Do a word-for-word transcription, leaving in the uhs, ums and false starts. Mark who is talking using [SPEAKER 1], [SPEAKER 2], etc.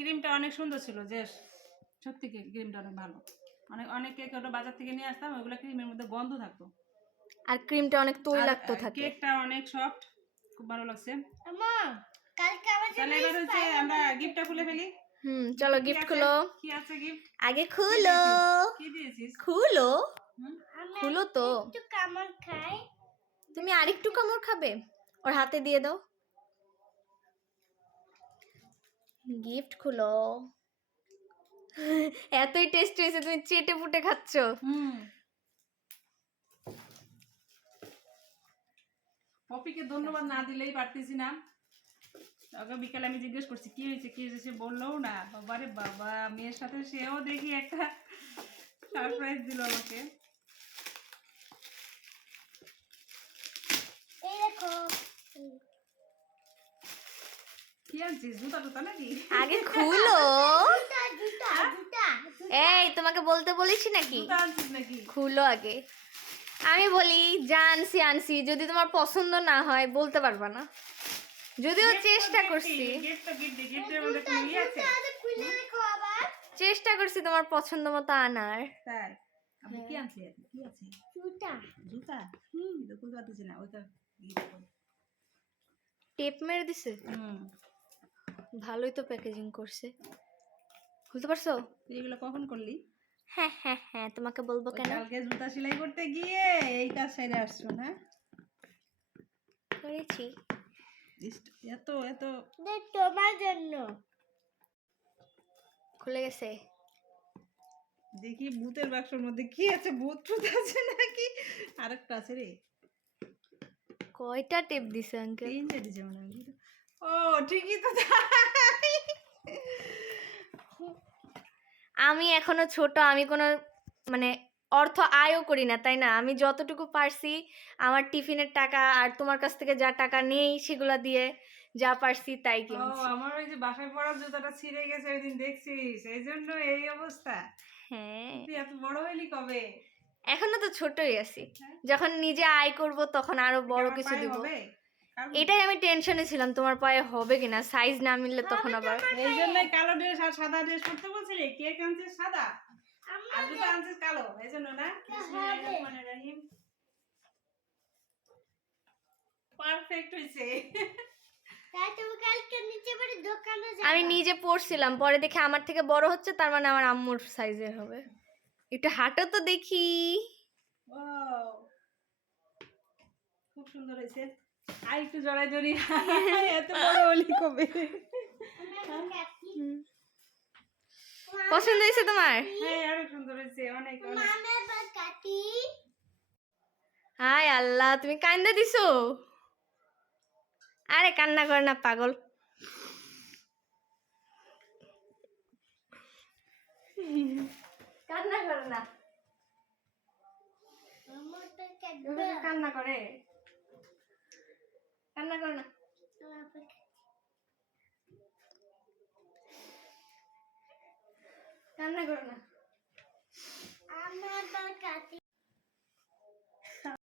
[SPEAKER 1] ক্রিমটা অনেক সুন্দর ছিল, যে সত্যি ক্রিমটা অনেক ভালো। অনেক অনেক কেক ওটা বাজার থেকে নিয়ে আসতাম, ওইগুলো ক্রিমের মধ্যে গন্ধ থাকতো,
[SPEAKER 2] আর ক্রিমটা অনেক তৈলাক্ত থাকে।
[SPEAKER 1] কেকটা অনেক সফট, খুব ভালো লাগছে।
[SPEAKER 3] আম্মা কালকে আমার
[SPEAKER 1] তাহলে এবার হচ্ছে আমরা গিফটটা খুলে ফেলি।
[SPEAKER 2] হুম, চলো গিফট খুলো।
[SPEAKER 1] কি আছে গিফট?
[SPEAKER 2] আগে খুলো।
[SPEAKER 1] কি দিয়েছিস?
[SPEAKER 2] খুলো,
[SPEAKER 3] আমি
[SPEAKER 2] খুলো তো।
[SPEAKER 3] একটু কামড় খাই।
[SPEAKER 2] তুমি আরেকটু কামড় খাবে? ওর হাতে দিয়ে দাও। গিফট খুলো। এতই টেস্ট হয়েছে তুমি চেটে পুটে খাচ্ছ।
[SPEAKER 1] হুম, পপিকে ধন্যবাদ না দিলেই পারতেছি না। ওকে বিকালে আমি জিজ্ঞেস করছি কি হয়েছে কি হয়েছে, সে বললোও না। বাবারে বাবা, মেয়ের সাথে সেও দেখি একটা সারপ্রাইজ দিল আমাকে।
[SPEAKER 3] এই দেখো
[SPEAKER 1] কি আনছিস? জুতা টুতা নাকি?
[SPEAKER 2] আগে খুলো।
[SPEAKER 3] জুতা জুতা জুতা
[SPEAKER 2] এই তোমাকে বলতে বলেছি নাকি?
[SPEAKER 1] জুতা আনছিস নাকি?
[SPEAKER 2] খুলো আগে। আমি বলি যা আনছি আনছি, যদি তোমার পছন্দ না হয় বলতে পারবা না। যদিও চেষ্টা করছি,
[SPEAKER 1] গিফট তো গিফট, গিফটের মধ্যে কোনো ই আছে?
[SPEAKER 3] জুতা খুলে দেখো আবার।
[SPEAKER 2] চেষ্টা করছি তোমার পছন্দ মতো আনার।
[SPEAKER 1] তাই আপনি কি আনছি? কি আছে?
[SPEAKER 3] জুতা
[SPEAKER 1] জুতা? হুম, এটা খুলতে পারতেছি না, ওইটা গিফট কর।
[SPEAKER 2] টেপ মেরে দিছে।
[SPEAKER 1] হুম,
[SPEAKER 2] ভালোই তো প্যাকেজিং করছে। খুলতে পারছো?
[SPEAKER 1] তুই এগুলো কখন করলি?
[SPEAKER 2] হ্যাঁ হ্যাঁ হ্যাঁ, তোমাকে বলবো
[SPEAKER 1] ওই
[SPEAKER 2] কেন?
[SPEAKER 1] কালকে জুতা সেলাই করতে গিয়ে এই কাজ সেরে আসছো না?
[SPEAKER 2] করেছি।
[SPEAKER 1] ইস- এত এত
[SPEAKER 3] দেখ তোমার জন্য।
[SPEAKER 2] খুলে গেছে।
[SPEAKER 1] দেখি ভূতের বাক্সের মধ্যে কি আছে, ভূত টুত আছে নাকি? আরেকটা আছে রে।
[SPEAKER 2] কয়টা টেপ দিছে আঙ্কেল?
[SPEAKER 1] তিনটে দিছে মনে হয়। ও ঠিকই তো তাই।
[SPEAKER 2] আমি এখনো ছোট, আমি কোনো মানে অর্থ আয়ও করি না, তাই না? আমি যতটুকু পারছি আমার টিফিনের টাকা আর তোমার কাছ থেকে যা টাকা নেই সেগুলো দিয়ে যা পারছি তাই
[SPEAKER 1] ও
[SPEAKER 2] কিনছি।
[SPEAKER 1] আমার ওই যে বাসায় পড়ার জুতাটা ছিঁড়ে গেছে ওই দিন দেখছিস, এই জন্য এই অবস্থা।
[SPEAKER 2] হ্যাঁ,
[SPEAKER 1] তুই এত বড় হইলি কবে?
[SPEAKER 2] এখনো তো ছোটই আছি। যখন নিজে আয় করব তখন আরো বড়
[SPEAKER 1] আমার
[SPEAKER 2] কিছু
[SPEAKER 1] পায়ে
[SPEAKER 2] দিব।
[SPEAKER 1] হবে? কারণ
[SPEAKER 2] এটাই আমি টেনশনে ছিলাম, তোমার পায়ে হবে কিনা, সাইজ না মিললে তখন আবার।
[SPEAKER 1] এই জন্যই কালো ড্রেস আর সাদা ড্রেস পরতে বলছিলি, কেক আনছিস সাদা আর জুতা আনছিস কালো, এই জন্য না? বিসমিল্লাহির পারফেক্ট হইছে।
[SPEAKER 3] তাই তুমি কালকে নিচে বাড়ি দোকানে যাও।
[SPEAKER 2] আমি নিজে পড়ছিলাম, পরে দেখে আমার থেকে বড় হচ্ছে, তার মানে আমার আম্মুর সাইজের হবে। একটু হাঁটো তো দেখি।
[SPEAKER 1] ওয়াও, খুব সুন্দর হয়েছে। আর একটু জড়াই জড়ি। এত বড় হলি কবে?
[SPEAKER 2] হুম। পছন্দ হয়েছে তোমার?
[SPEAKER 1] হ্যাঁ, অনেক সুন্দর হয়েছে, অনেক অনেক।
[SPEAKER 3] আমি এবার কাটি।
[SPEAKER 2] হায় আল্লাহ, তুমি কান্দা দিছো? আরে কান্না করে না পাগল। কান্না করে না।
[SPEAKER 3] আমার তো কাটবে।
[SPEAKER 2] এভাবে কান্না করে? কান্না করে না। কান্না করে না।
[SPEAKER 3] আমার তো কাটি।